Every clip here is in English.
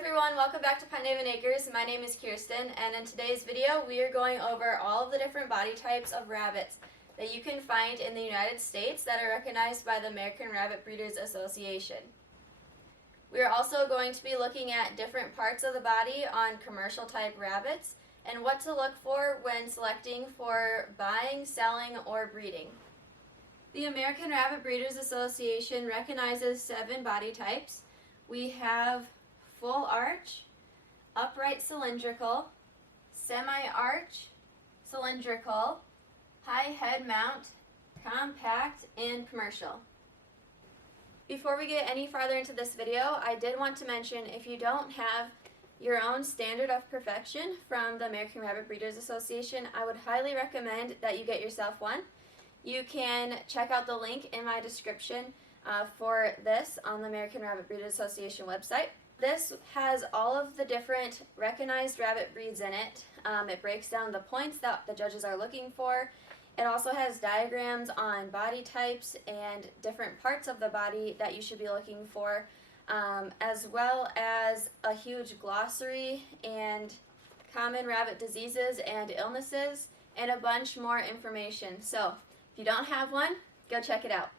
everyone, welcome back to Pine Haven Acres. My name is Kirsten, and in today's video we are going over all of the different body types of rabbits that you can find in the United States that are recognized by the American Rabbit Breeders Association. We are also going to be looking at different parts of the body on commercial type rabbits and what to look for when selecting for buying, selling, or breeding. The American Rabbit Breeders Association recognizes 7 body types. We have full arch, upright cylindrical, semi-arch, cylindrical, high head mount, compact, and commercial. Before we get any farther into this video, I did want to mention if you don't have your own standard of perfection from the American Rabbit Breeders Association, I would highly recommend that you get yourself one. You can check out the link in my description for this on the American Rabbit Breeders Association website. This has all of the different recognized rabbit breeds in it. It breaks down the points that the judges are looking for. It also has diagrams on body types and different parts of the body that you should be looking for, as well as a huge glossary and common rabbit diseases and illnesses and a bunch more information. So if you don't have one, go check it out.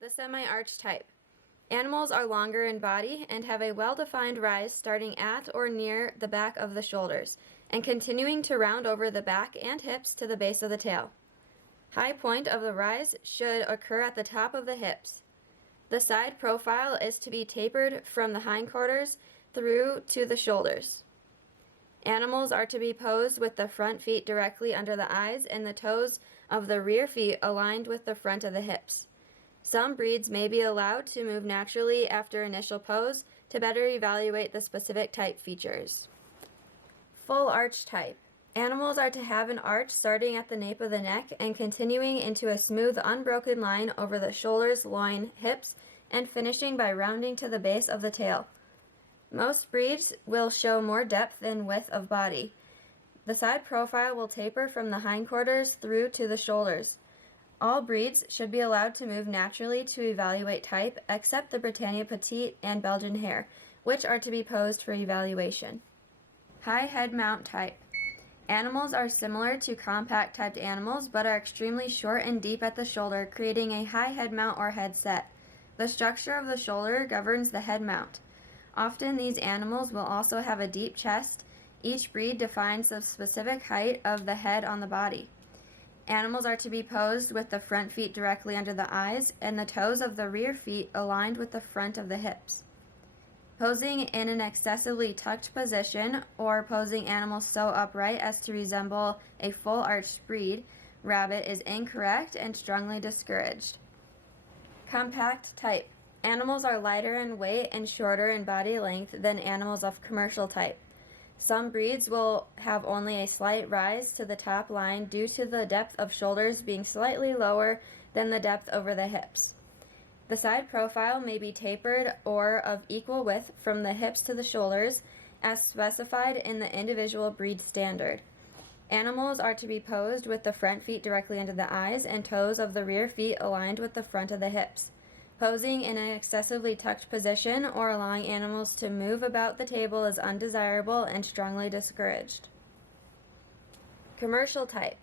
The semi-arch type. Animals are longer in body and have a well-defined rise starting at or near the back of the shoulders and continuing to round over the back and hips to the base of the tail. High point of the rise should occur at the top of the hips. The side profile is to be tapered from the hindquarters through to the shoulders. Animals are to be posed with the front feet directly under the eyes and the toes of the rear feet aligned with the front of the hips. Some breeds may be allowed to move naturally after initial pose to better evaluate the specific type features. Full arch type. Animals are to have an arch starting at the nape of the neck and continuing into a smooth, unbroken line over the shoulders, loin, hips, and finishing by rounding to the base of the tail. Most breeds will show more depth and width of body. The side profile will taper from the hindquarters through to the shoulders. All breeds should be allowed to move naturally to evaluate type, except the Britannia Petite and Belgian Hare, which are to be posed for evaluation. High head mount type. Animals are similar to compact typed animals, but are extremely short and deep at the shoulder, creating a high head mount or head set. The structure of the shoulder governs the head mount. Often these animals will also have a deep chest. Each breed defines the specific height of the head on the body. Animals are to be posed with the front feet directly under the eyes and the toes of the rear feet aligned with the front of the hips. Posing in an excessively tucked position or posing animals so upright as to resemble a full arched breed rabbit is incorrect and strongly discouraged. Compact type. Animals are lighter in weight and shorter in body length than animals of commercial type. Some breeds will have only a slight rise to the top line due to the depth of shoulders being slightly lower than the depth over the hips. The side profile may be tapered or of equal width from the hips to the shoulders as specified in the individual breed standard. Animals are to be posed with the front feet directly under the eyes and toes of the rear feet aligned with the front of the hips. Posing in an excessively tucked position or allowing animals to move about the table is undesirable and strongly discouraged. Commercial type.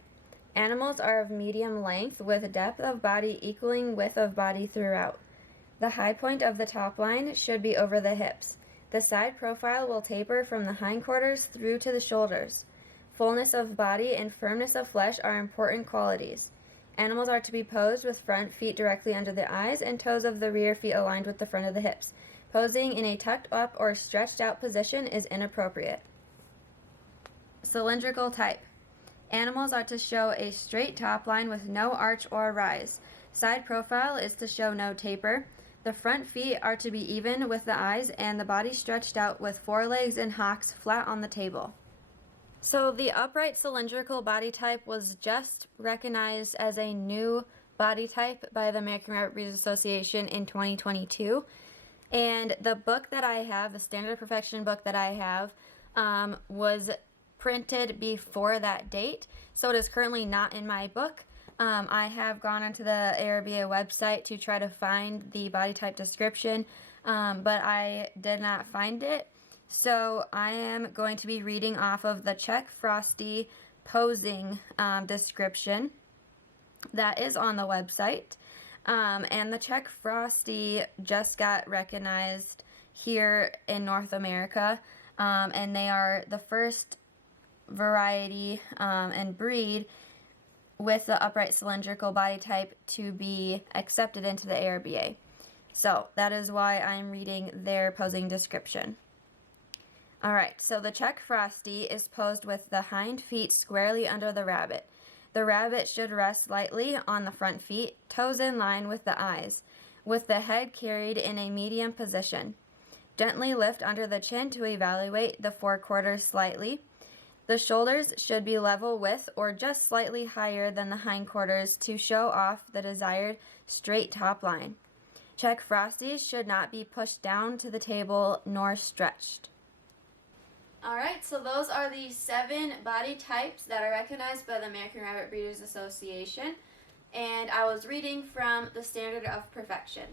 Animals are of medium length with depth of body equaling width of body throughout. The high point of the top line should be over the hips. The side profile will taper from the hindquarters through to the shoulders. Fullness of body and firmness of flesh are important qualities. Animals are to be posed with front feet directly under the eyes and toes of the rear feet aligned with the front of the hips. Posing in a tucked up or stretched out position is inappropriate. Cylindrical type. Animals are to show a straight top line with no arch or rise. Side profile is to show no taper. The front feet are to be even with the eyes and the body stretched out with forelegs and hocks flat on the table. So the upright cylindrical body type was just recognized as a new body type by the American Rabbit Breeders Association in 2022. And the book that I have, the Standard of Perfection book that I have, was printed before that date. So it is currently not in my book. I have gone onto the ARBA website to try to find the body type description, but I did not find it. So I am going to be reading off of the Czech Frosty posing description that is on the website. And the Czech Frosty just got recognized here in North America, and they are the first variety and breed with the upright cylindrical body type to be accepted into the ARBA. So that is why I'm reading their posing description. Alright, so the Czech Frosty is posed with the hind feet squarely under the rabbit. The rabbit should rest lightly on the front feet, toes in line with the eyes, with the head carried in a medium position. Gently lift under the chin to evaluate the forequarters slightly. The shoulders should be level with or just slightly higher than the hindquarters to show off the desired straight top line. Czech Frosties should not be pushed down to the table nor stretched. Alright, so those are the 7 body types that are recognized by the American Rabbit Breeders Association, and I was reading from the Standard of Perfection.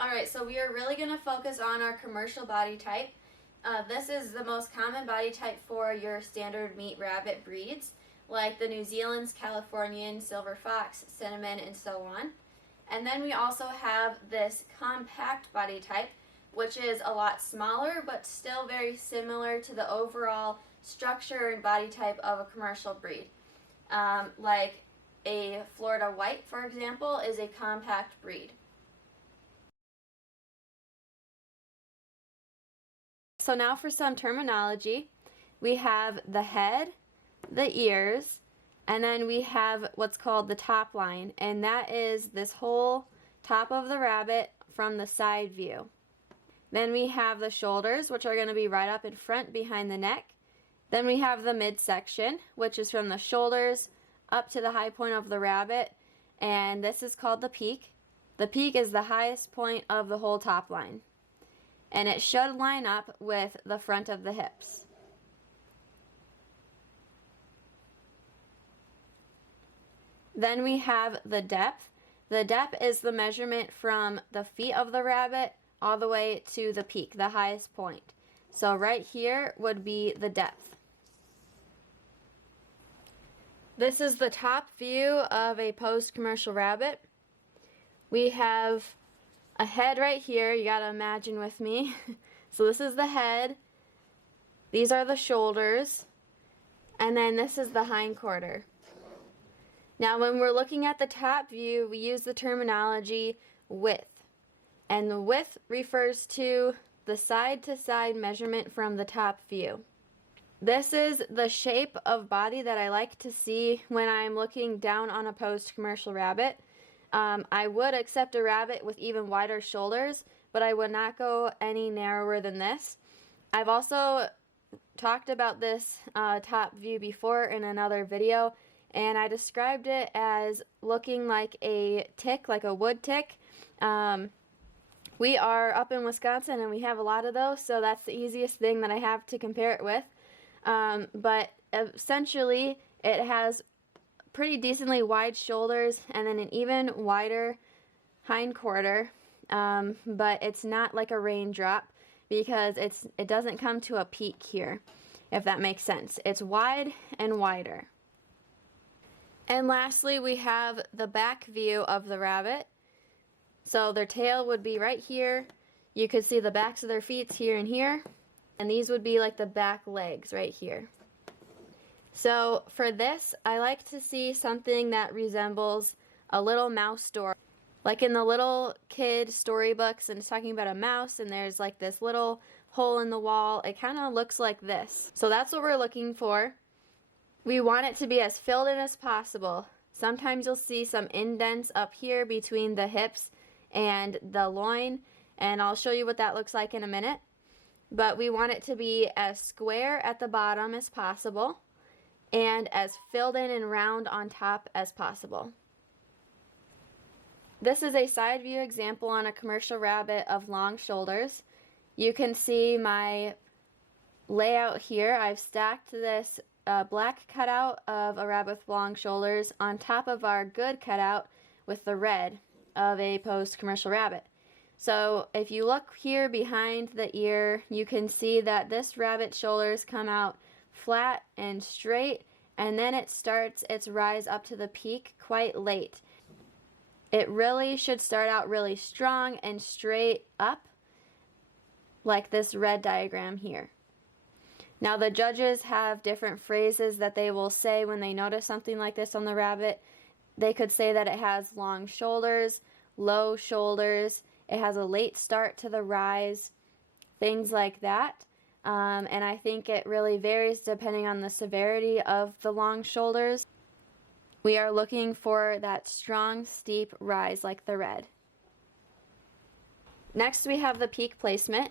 Alright, so we are really going to focus on our commercial body type. This is the most common body type for your standard meat rabbit breeds, like the New Zealand's, Californian, Silver Fox, Cinnamon, and so on. And then we also have this compact body type, which is a lot smaller but still very similar to the overall structure and body type of a commercial breed. Like a Florida White, for example, is a compact breed. So now for some terminology. We have the head, the ears, and then we have what's called the top line, and that is this whole top of the rabbit from the side view. Then we have the shoulders, which are going to be right up in front behind the neck. Then we have the midsection, which is from the shoulders up to the high point of the rabbit, and this is called the peak. The peak is the highest point of the whole top line, and it should line up with the front of the hips. Then we have the depth. The depth is the measurement from the feet of the rabbit all the way to the peak, the highest point. So right here would be the depth. This is the top view of a post-commercial rabbit. We have a head right here, you gotta imagine with me. So this is the head, these are the shoulders, and then this is the hindquarter. Now when we're looking at the top view, we use the terminology width. And the width refers to the side-to-side measurement from the top view. This is the shape of body that I like to see when I'm looking down on a post-commercial rabbit. I would accept a rabbit with even wider shoulders, but I would not go any narrower than this. I've also talked about this top view before in another video, and I described it as looking like a tick, like a wood tick. We are up in Wisconsin and we have a lot of those, so that's the easiest thing that I have to compare it with. But essentially it has pretty decently wide shoulders and then an even wider hindquarter, but it's not like a raindrop because it doesn't come to a peak here, if that makes sense. It's wide and wider. And lastly, we have the back view of the rabbit. So their tail would be right here. You could see the backs of their feet here and here. And these would be like the back legs right here. So for this, I like to see something that resembles a little mouse story. Like in the little kid storybooks, and it's talking about a mouse and there's like this little hole in the wall. It kind of looks like this. So that's what we're looking for. We want it to be as filled in as possible. Sometimes you'll see some indents up here between the hips and the loin, and I'll show you what that looks like in a minute. But we want it to be as square at the bottom as possible and as filled in and round on top as possible. This is a side view example on a commercial rabbit of long shoulders. You can see my layout here. I've stacked this a black cutout of a rabbit with long shoulders on top of our good cutout with the red of a post-commercial rabbit. So if you look here behind the ear, you can see that this rabbit's shoulders come out flat and straight, and then it starts its rise up to the peak quite late. It really should start out really strong and straight up, like this red diagram here. Now the judges have different phrases that they will say when they notice something like this on the rabbit. They could say that it has long shoulders, low shoulders, it has a late start to the rise, things like that. And I think it really varies depending on the severity of the long shoulders. We are looking for that strong, steep rise like the red. Next we have the peak placement.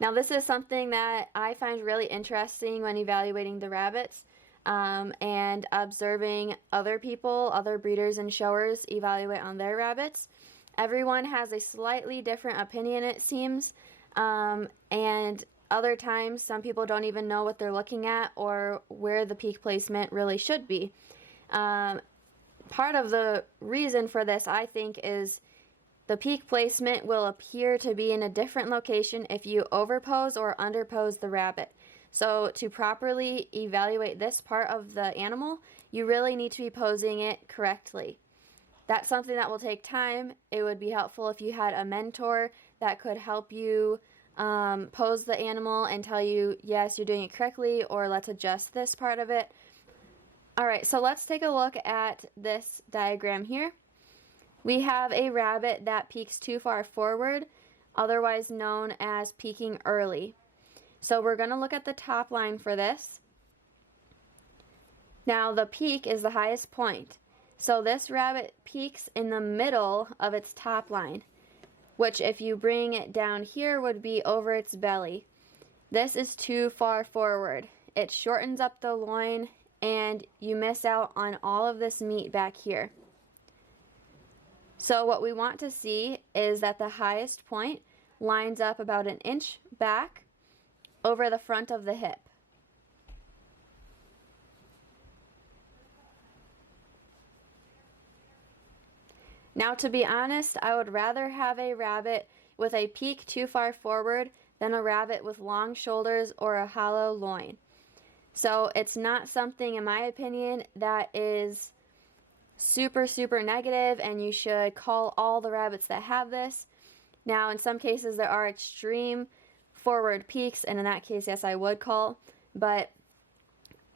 Now this is something that I find really interesting when evaluating the rabbits and observing other people, other breeders and showers evaluate on their rabbits. Everyone has a slightly different opinion, it seems, and other times some people don't even know what they're looking at or where the peak placement really should be. Part of the reason for this, I think, is the peak placement will appear to be in a different location if you overpose or underpose the rabbit. So to properly evaluate this part of the animal, you really need to be posing it correctly. That's something that will take time. It would be helpful if you had a mentor that could help you pose the animal and tell you, yes, you're doing it correctly, or let's adjust this part of it. Alright, so let's take a look at this diagram here. We have a rabbit that peaks too far forward, otherwise known as peaking early. So we're going to look at the top line for this. Now the peak is the highest point. So this rabbit peaks in the middle of its top line, which if you bring it down here would be over its belly. This is too far forward. It shortens up the loin and you miss out on all of this meat back here. So what we want to see is that the highest point lines up about an inch back over the front of the hip. Now, to be honest, I would rather have a rabbit with a peak too far forward than a rabbit with long shoulders or a hollow loin. So it's not something, in my opinion, that is super negative and you should call all the rabbits that have this. Now, in some cases there are extreme forward peaks, and in that case, yes, I would call, but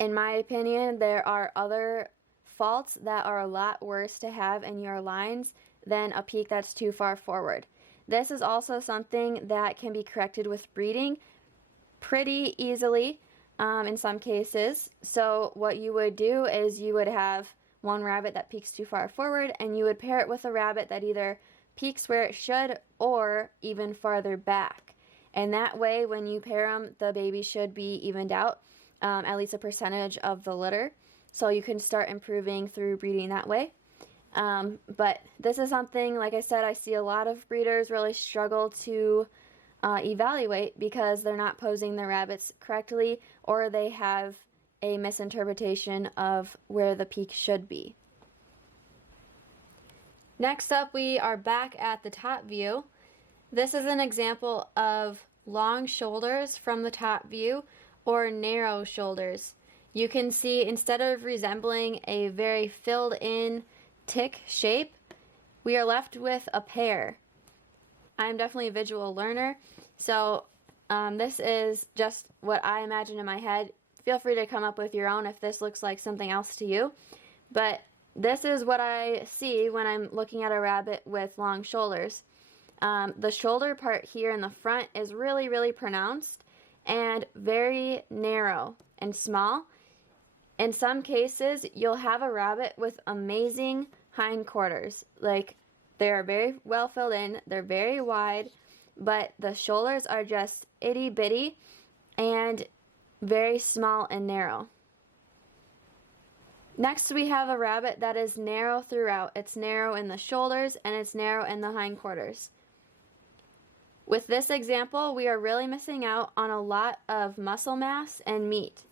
in my opinion, there are other faults that are a lot worse to have in your lines than a peak that's too far forward. This is also something that can be corrected with breeding pretty easily in some cases. So what you would do is you would have one rabbit that peaks too far forward and you would pair it with a rabbit that either peaks where it should or even farther back. And that way when you pair them, the baby should be evened out, at least a percentage of the litter. So you can start improving through breeding that way. But this is something, like I said, I see a lot of breeders really struggle to evaluate because they're not posing their rabbits correctly, or they have a misinterpretation of where the peak should be. Next up, we are back at the top view. This is an example of long shoulders from the top view or narrow shoulders. You can see instead of resembling a very filled in tick shape, we are left with a pear. I'm definitely a visual learner, so this is just what I imagine in my head. Feel free to come up with your own if this looks like something else to you. But this is what I see when I'm looking at a rabbit with long shoulders. The shoulder part here in the front is really pronounced and very narrow and small. In some cases, you'll have a rabbit with amazing hindquarters. Like, they're very well filled in, they're very wide, but the shoulders are just itty bitty and very small and narrow. Next, we have a rabbit that is narrow throughout. It's narrow in the shoulders and it's narrow in the hindquarters. With this example, we are really missing out on a lot of muscle mass and meat.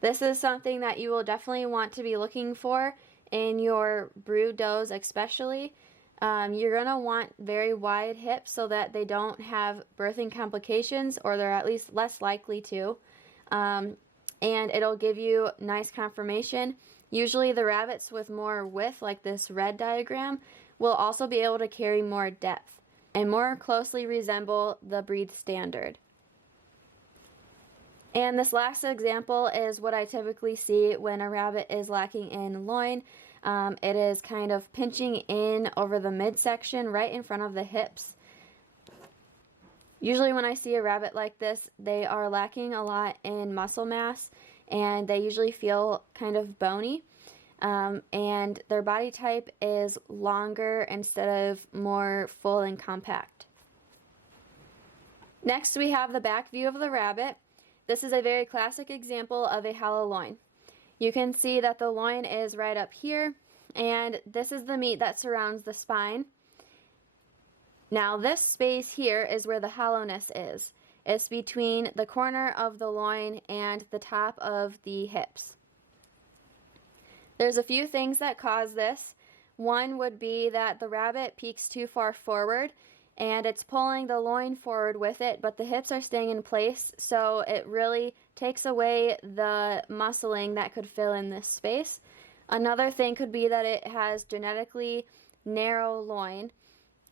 This is something that you will definitely want to be looking for in your brood does especially. You're going to want very wide hips so that they don't have birthing complications, or they're at least less likely to. And it'll give you nice conformation. Usually the rabbits with more width, like this red diagram, will also be able to carry more depth and more closely resemble the breed standard. And this last example is what I typically see when a rabbit is lacking in loin. It is kind of pinching in over the midsection right in front of the hips. Usually when I see a rabbit like this, they are lacking a lot in muscle mass, and they usually feel kind of bony. And their body type is longer instead of more full and compact. Next, we have the back view of the rabbit. This is a very classic example of a hollow loin. You can see that the loin is right up here, and this is the meat that surrounds the spine. Now this space here is where the hollowness is. It's between the corner of the loin and the top of the hips. There's a few things that cause this. One would be that the rabbit peeks too far forward and it's pulling the loin forward with it, but the hips are staying in place, so it really takes away the muscling that could fill in this space. Another thing could be that it has genetically narrow loin,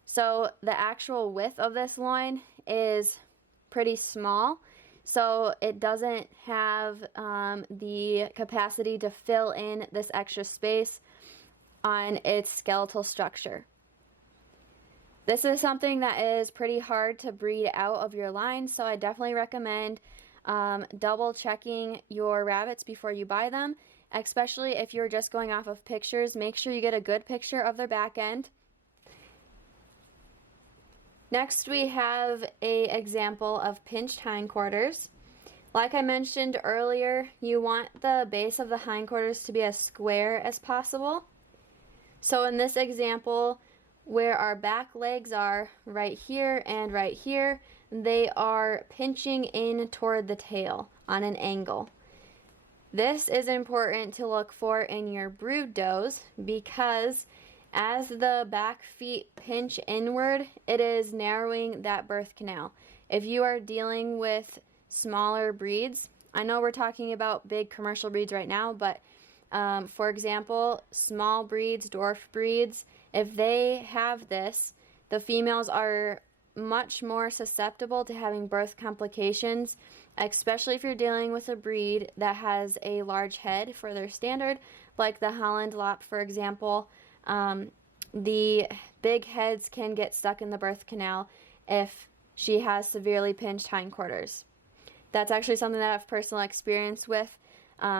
so the actual width of this loin is pretty small, so it doesn't have the capacity to fill in this extra space on its skeletal structure. This is something that is pretty hard to breed out of your line, so I definitely recommend double checking your rabbits before you buy them, especially if you're just going off of pictures. Make sure you get a good picture of their back end. Next, we have an example of pinched hindquarters. Like I mentioned earlier, you want the base of the hindquarters to be as square as possible. So in this example, where our back legs are right here and right here, they are pinching in toward the tail on an angle. This is important to look for in your brood does because as the back feet pinch inward, it is narrowing that birth canal. If you are dealing with smaller breeds, I know we're talking about big commercial breeds right now, but for example, small breeds, dwarf breeds, if they have this, the females are much more susceptible to having birth complications, especially if you're dealing with a breed that has a large head for their standard, like the Holland Lop, for example. The big heads can get stuck in the birth canal if she has severely pinched hindquarters. That's actually something that I have personal experience with.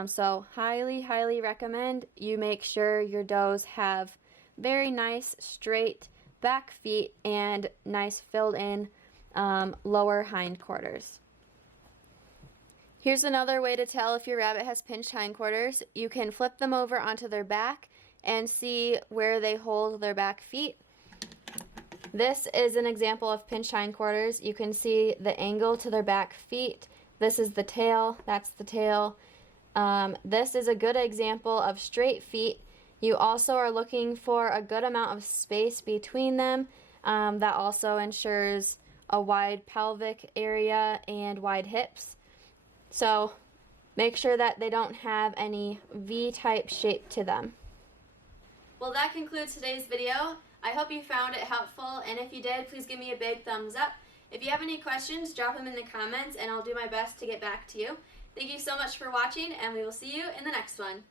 So highly recommend you make sure your does have very nice straight back feet and nice filled in lower hindquarters. Here's another way to tell if your rabbit has pinched hindquarters. You can flip them over onto their back and see where they hold their back feet. This is an example of pinched hindquarters. You can see the angle to their back feet. This is the tail, that's the tail. This is a good example of straight feet. You also are looking for a good amount of space between them. That also ensures a wide pelvic area and wide hips. So make sure that they don't have any V-type shape to them. Well, that concludes today's video. I hope you found it helpful, and if you did, please give me a big thumbs up. If you have any questions, drop them in the comments and I'll do my best to get back to you. Thank you so much for watching, and we will see you in the next one.